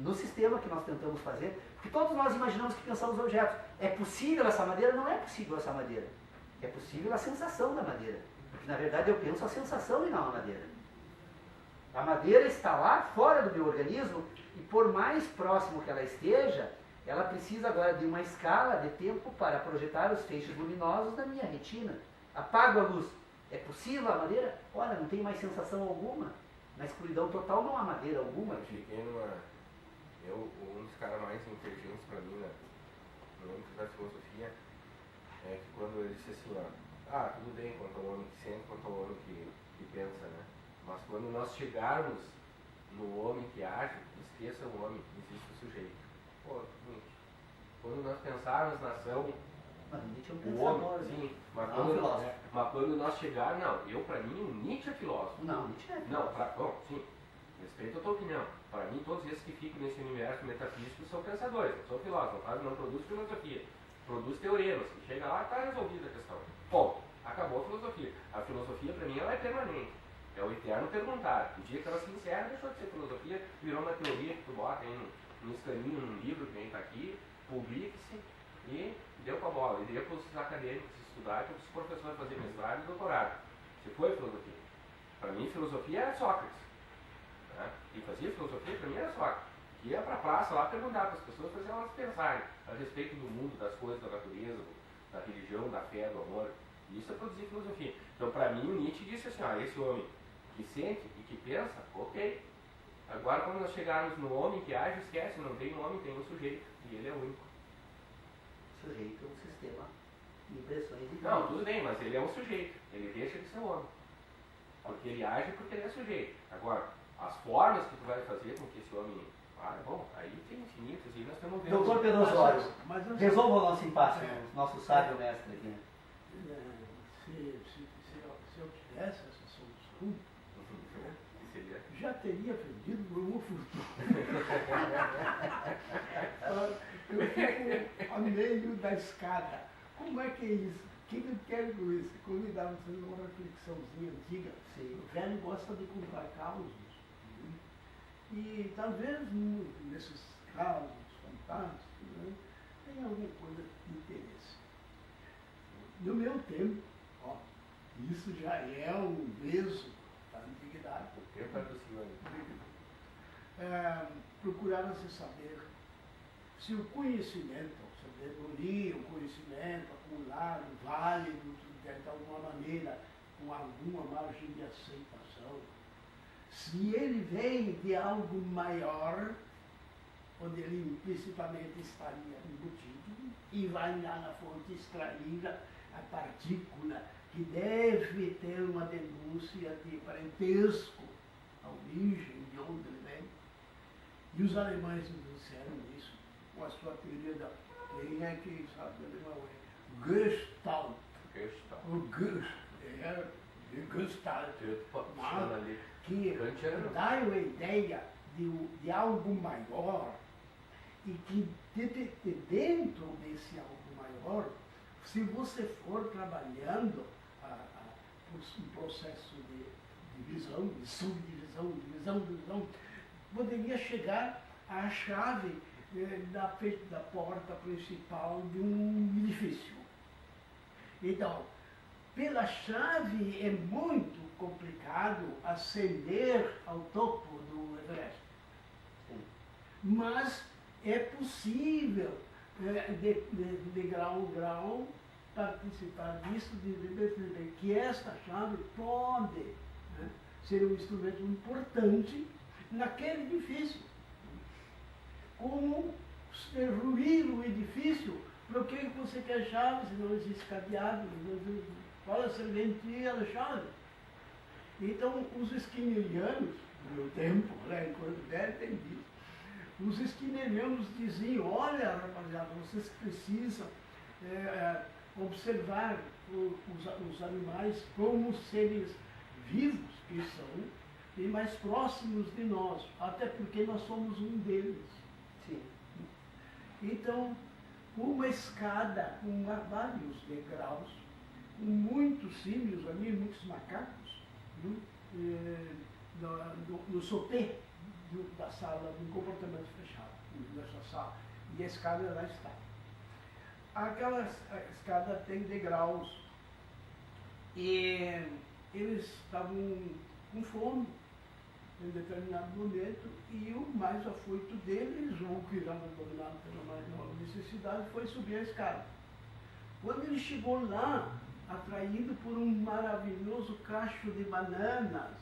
no sistema que nós tentamos fazer, porque todos nós imaginamos que pensamos objetos. É possível essa madeira? Não é possível essa madeira. É possível a sensação da madeira. Porque na verdade eu penso a sensação e não a madeira. A madeira está lá, fora do meu organismo, e por mais próximo que ela esteja, ela precisa agora de uma escala de tempo para projetar os feixes luminosos da minha retina. Apago a luz. É possível a madeira? Olha, não tem mais sensação alguma. Na escuridão total não há madeira alguma. Um dos caras mais inteligentes para mim, no âmbito da filosofia, é que quando ele disse assim, tudo bem quanto ao homem que sente, quanto ao homem que pensa, né? Mas quando nós chegarmos no homem que age, esqueça o homem, existe o sujeito. Pô, gente, quando nós pensarmos na ação, Nietzsche é um o pensador, homem, sim, mas quando nós chegar, para mim, o Nietzsche é filósofo. Não, Nietzsche é filósofo. Bom, sim, respeito a tua opinião. Para mim, todos esses que ficam nesse universo metafísico são pensadores, não são filósofos, não produz filosofia, produz teoremas, que chega lá e está resolvida a questão. Ponto. Acabou a filosofia. A filosofia, para mim, ela é permanente. É o eterno perguntar. O dia que ela se encerra, deixou de ser filosofia, virou uma teoria que tu bota aí num escaninho, num livro que vem estar aqui, publique-se e deu com a bola. E deu para os acadêmicos estudar, para os professores fazer mestrado e doutorado. Se foi filosofia. Para mim, filosofia era Sócrates. Né? Quem fazia filosofia, para mim, era Sócrates. Que ia para a praça lá perguntar para as pessoas, fazer elas pensarem a respeito do mundo, das coisas, da natureza, da religião, da fé, do amor. Isso é produzir filosofia. Então, para mim, o Nietzsche disse assim, esse homem que sente e que pensa, ok. Agora, quando nós chegarmos no homem que age, esquece, não tem um homem, tem um sujeito. E ele é único. O sujeito é um sistema de impressões e não, tudo bem, mas ele é um sujeito. Ele deixa de ser homem. Porque ele age porque ele é sujeito. Agora, as formas que tu vai fazer com que esse homem... aí tem infinitos e nós estamos vendo... Doutor Pedro Osório, resolva o nosso impasse, nosso sábio mestre aqui. Se eu tivesse essa solução, já teria vendido por uma fortuna. Eu fico a meio da escada. Como é que é isso? O que eu quero com isso? Convidar você a uma reflexãozinha antiga. Sim. O velho gosta de contar causos. E talvez nesses causos fantásticos, né, tenha alguma coisa de interesse. No meu tempo, isso já é um peso da antiguidade. O tempo é do senhor. Procurava-se saber se o conhecimento, ou seja, demolir o conhecimento, acumular, válido, de alguma maneira, com alguma margem de aceitação. Se ele vem de algo maior, onde ele implicitamente estaria embutido, e vai lá na fonte extrair a partícula que deve ter uma denúncia de parentesco, a origem, de onde ele vem. E os alemães disseram isso, com a sua teoria da... Quem é que sabe alemão? Gestalt. Gestalt. O Gestalt. Ali. Que dá a ideia de algo maior e que dentro desse algo maior, se você for trabalhando um processo de divisão, de subdivisão, divisão, poderia chegar à chave da porta principal de um edifício. Então, pela chave é muito complicado ascender ao topo do Everest. Mas é possível, de grau em grau, participar disso, de perceber que esta chave pode, né, ser um instrumento importante naquele edifício. Como ruir o edifício, para que você quer chave se não existe cadeado? Qual a serventia da chave? Então, os esquinerianos, no meu tempo, né, enquanto velho, tem disso. Os esquinerianos diziam, olha, rapaziada, vocês precisam observar os animais como seres vivos que são e mais próximos de nós, até porque nós somos um deles. Sim. Então, uma escada com vários degraus, com muitos símios ali, muitos macacos, no sopé da sala, do comportamento fechado, dessa sala. E a escada lá está. Aquela escada tem degraus. E eles estavam com fome em determinado momento, e o mais afoito deles, ou que já dominado pela maior necessidade, foi subir a escada. Quando ele chegou lá, atraído por um maravilhoso cacho de bananas,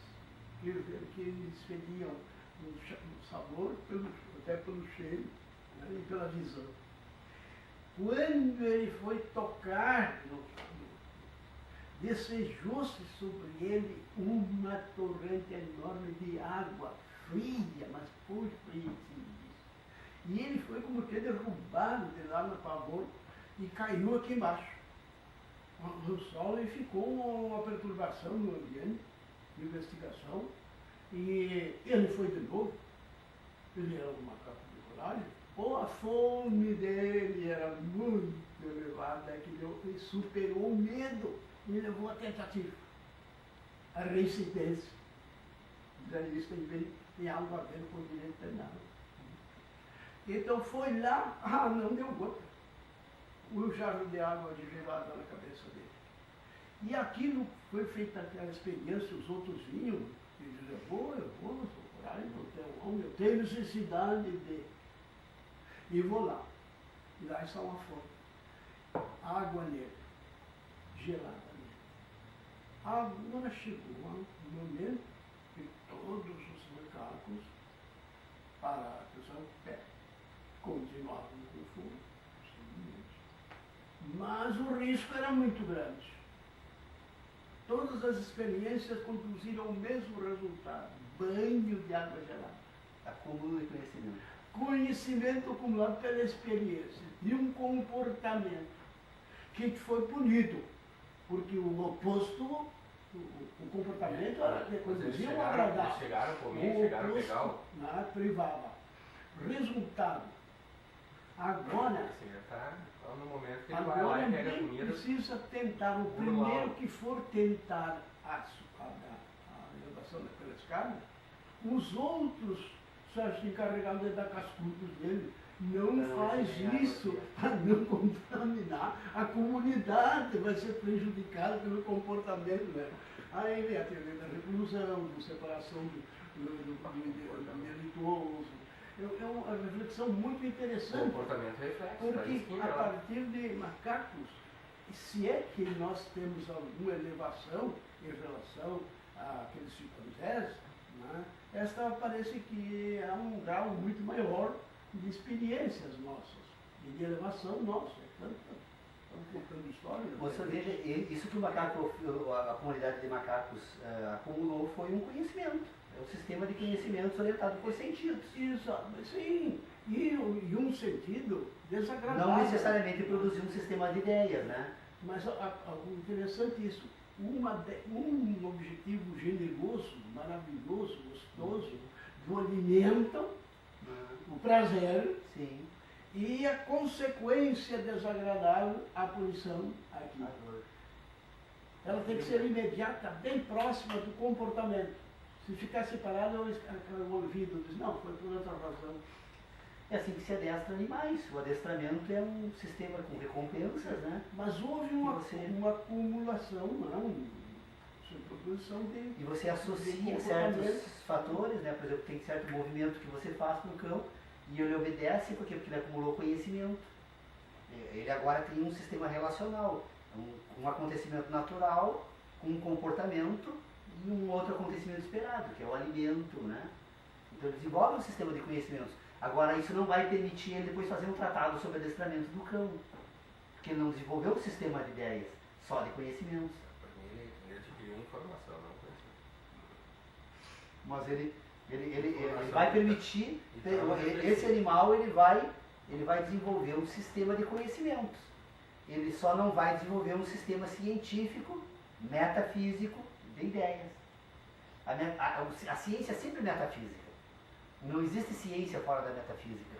que eles fediam no sabor, até pelo cheiro, né, e pela visão. Quando ele foi tocar no desejou-se sobre ele uma torrente enorme de água fria, mas por fria, e ele foi como que derrubado de lá no pavor e caiu aqui embaixo no solo, e ficou uma perturbação no ambiente de investigação. E ele foi de novo, ele era um macaco de coragem, a fome dele era muito elevada, que ele superou o medo e levou a tentativa, a reincidência. Isso tem algo a ver com o direito penal. Então foi lá, não deu gota. O jarro de água de gelada na cabeça dele. E aquilo foi feita aquela experiência, os outros vinham e diziam, eu vou, sou coragem, eu tenho necessidade de... E vou lá. E lá está uma fonte. Água negra, gelada. Agora chegou um momento que todos os macacos pararam, continuavam com fome, mas o risco era muito grande. Todas as experiências conduziram ao mesmo resultado, banho de água gelada. Acúmulo de conhecimento. Conhecimento acumulado pela experiência, de um comportamento que foi punido, porque o oposto, o comportamento conduzia ao agradável. Eles chegaram a comer, chegaram a pegar o... privava. Resultado. Agora, assim, tá no momento que ele vai lá e pega a comida. Precisa tentar, o primeiro que for tentar a elevação daquela escada, os outros só se encarregaram de dar cascudos dele. Não faz isso para não contaminar. A comunidade vai ser prejudicada pelo comportamento dela. Aí vem a teoria da reclusão, de separação do delituoso. é uma reflexão muito O interessante, comportamento reflexo. tá porque isso que a é. partir de macacos, se é que nós temos alguma elevação em relação àqueles chimpanzés, né, esta parece que há um grau muito maior de experiências nossas, e de elevação nossa. Estamos contando histórias. Você veja, isso que a comunidade de macacos acumulou foi um conhecimento. É um sistema de conhecimentos orientado por sentidos. Isso, sim, e um sentido desagradável. Não necessariamente produzir um sistema de ideias, né? Mas o interessante é isso, um objetivo generoso, maravilhoso, gostoso, do alimento, o prazer, Sim. e a consequência desagradável, a punição, aqui. Ela tem que ser imediata, bem próxima do comportamento. Se ficar separado, o ouvido diz, não, foi por outra razão. É assim que se adestra animais. O adestramento é um sistema com recompensas, né? Mas houve uma acumulação, não, superposição de... E você associa certos fatores, né? Por exemplo, tem certo movimento que você faz para o cão e ele obedece, por quê? Porque ele acumulou conhecimento. Ele agora tem um sistema relacional, um acontecimento natural com um comportamento e um outro acontecimento esperado, que é o alimento, né? Então ele desenvolve um sistema de conhecimentos. Agora isso não vai permitir ele depois fazer um tratado sobre adestramento do cão, porque ele não desenvolveu um sistema de ideias, só de conhecimentos. Ele adquiriu informação, não conhecimento. Mas ele vai permitir, esse animal ele vai desenvolver um sistema de conhecimentos. Ele só não vai desenvolver um sistema científico, metafísico, de ideias. A ciência é sempre metafísica. Não existe ciência fora da metafísica.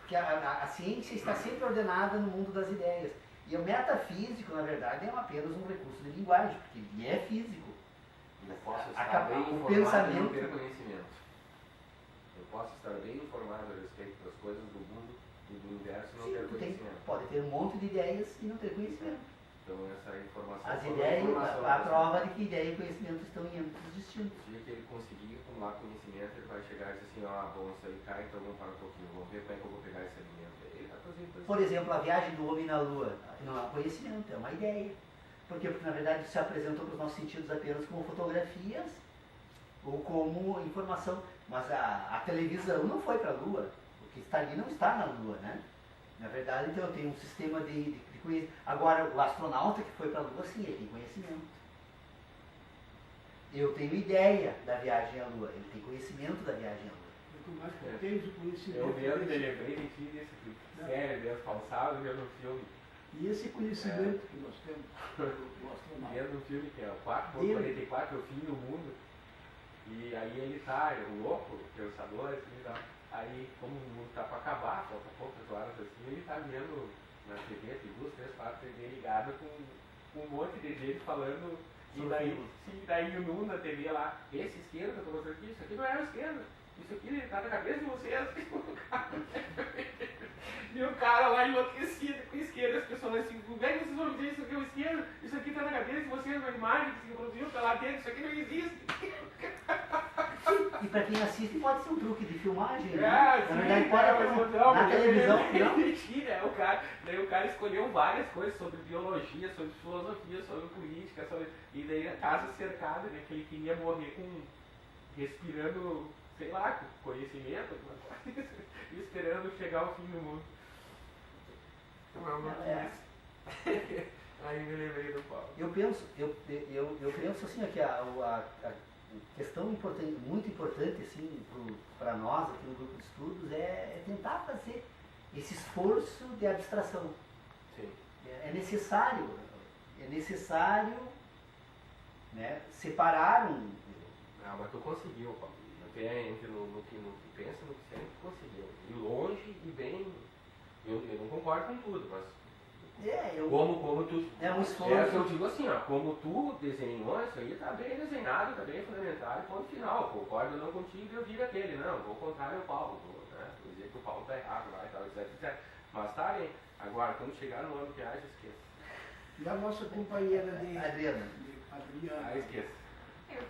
Porque a ciência está sempre ordenada no mundo das ideias. E o metafísico, na verdade, é apenas um recurso de linguagem, porque ele é físico. Eu posso estar bem o informado e não pensamento... ter conhecimento. Eu posso estar bem informado a respeito das coisas do mundo e do universo e não ter conhecimento. Pode ter um monte de ideias e não ter conhecimento. Então essa informação... As ideias, a prova de que ideia e conhecimento estão em âmbitos distintos. No dia que ele conseguir acumular conhecimento, ele vai chegar e dizer assim, bom, isso aí cai, então vamos parar um pouquinho, vamos ver como é que eu vou pegar esse alimento. Ele vai fazer isso. Por exemplo, a viagem do homem na Lua não é um conhecimento, é uma ideia. Por quê? Porque na verdade se apresentou para os nossos sentidos apenas como fotografias ou como informação. Mas a televisão não foi para a Lua. O que está ali não está na Lua, né? Na verdade, então, eu tenho um sistema de conhecimento. Agora, o astronauta que foi para a Lua, sim, ele tem conhecimento. Eu tenho ideia da viagem à Lua, ele tem conhecimento da viagem à Lua. Quanto mais potente o conhecimento... Eu mesmo me lembrei de ti desse sério, Deus falsado, vendo um filme. E esse conhecimento que nós temos do astronauta. Vendo um filme que é o 4.44, o fim do mundo. E aí ele tá, um louco, pensador, assim, tá. Aí, como o mundo está para acabar, falta poucas horas assim, ele está vendo na TV, tem 2, 3, 4 TV ligada com um monte de gente falando, e daí o na TV lá, esse esquerdo, eu tô mostrando aqui, isso aqui não é o esquerdo, isso aqui está na cabeça de vocês. E o cara lá enlouquecido com a esquerda, as pessoas assim, como é que vocês vão dizer isso aqui é o esquerdo? Isso aqui está na cabeça de vocês, uma imagem que se reproduziu, está lá dentro, isso aqui não existe. E para quem assiste pode ser um truque de filmagem, né? Na verdade pode na televisão, não. Mentira, daí o cara escolheu várias coisas sobre biologia, sobre filosofia, sobre política, e daí a casa cercada, né, que ele queria morrer respirando, sei lá, com conhecimento, e esperando chegar ao fim do mundo. Aí me lembrei do Paulo. Eu penso assim, que a questão importante, muito importante assim, para nós aqui no grupo de estudos é tentar fazer esse esforço de abstração. Sim. É necessário, né, separar um... Mas tu conseguiu, Paulo. Até entre no que pensa, no que sente, tu conseguiu. E longe e bem... Eu não concordo com tudo, mas... Como tu... É um esforço. Eu digo assim, como tu desenhou, isso aí tá bem desenhado, tá bem fundamentado, e ponto final. Concordo não contigo, eu viro aquele. Não, vou contrário ao Paulo. Vou dizer que o Paulo tá errado lá e tal, etc, etc. Mas tá bem. Agora, quando chegar no ano que haja, esqueça. E a nossa companheira de Adriana. Esqueça.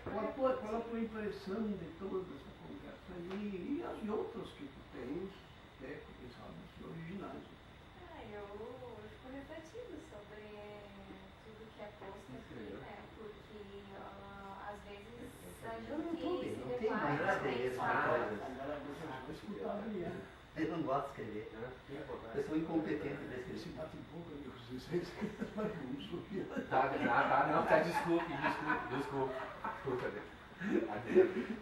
Qual a tua impressão de toda essa conversa? E as outras que tu tens, quem sabe, as originais. Eu fico refletindo sobre tudo que é posto aqui, né? Porque às vezes a Eu não tô gente bem, se não tem depara mais com interesse isso, na sabe? coisa. Agora eu vou escutar a Adriana. Eu não gosto de escrever. Eu sou incompetente de Esse escrever. bate um pouco, eu sei se não sabia. Não, tá, desculpe.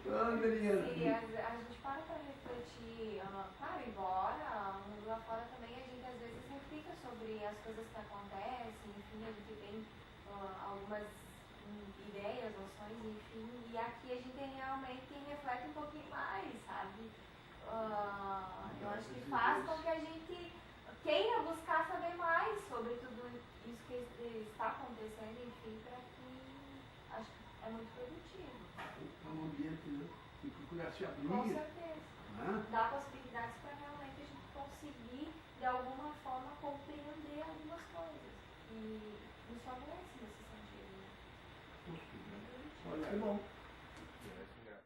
Adriana. Se a gente para para refletir, claro, embora no mundo lá fora também a gente às vezes reflita sobre as coisas que acontecem, enfim, a gente tem algumas ideias, noções, enfim, e aqui a gente realmente reflete um pouquinho mais, sabe? Eu acho que faz com que a gente queira buscar saber mais sobre tudo isso que está acontecendo, enfim, para que acho que é muito produtivo. É um ambiente, né, que procura se abrir. Com certeza. Né? Dá possibilidades para realmente a gente conseguir, de alguma forma, compreender algumas coisas. E nos favorece nesse sentido. Né? Olha, que bom.